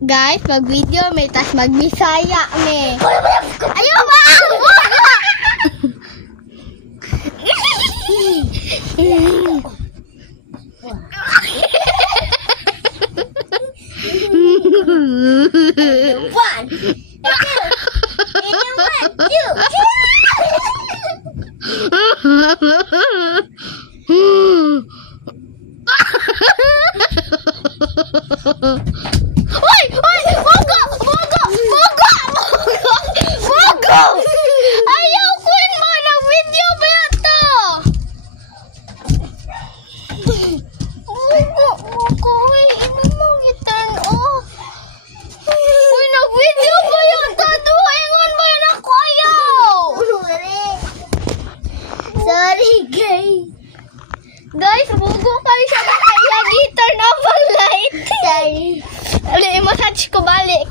Guys, mag-video may tas mag-Bisaya me. Ayaw ba? One, Hoy! Hoy! Mogo! Mogo! Mogo! Mogo! Ayaw ko yun mo! Nag-video ba yan to? Mogo! Mogo! Uy, ino mong i-turn off. Uy, nag-video ba yan to? Ingon ba yan ako? Ayaw! Sorry, guys. Guys, Mogo kayo siya lagi turn off ang light. Sorry. Ulit, i-massage ko balik.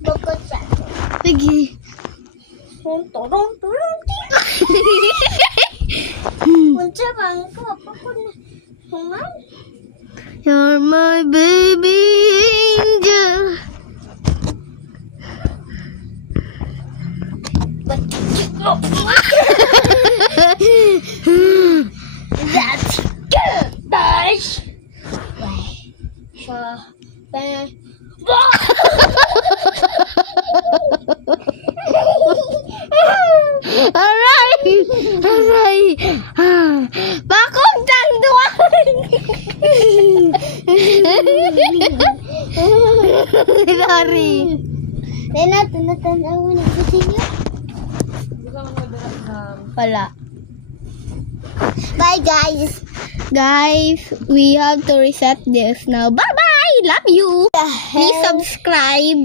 Bukod siya. Sige. Turun. Unsa bang ko? Pakod na. Human? You're my baby angel. That's good, guys. Alright. Bakong tanduan. Sorry. Lena, tunatan-awan ang video. Wala. Bye, guys. Guys, we have to reset this now. Bye-bye. Love you. Please subscribe.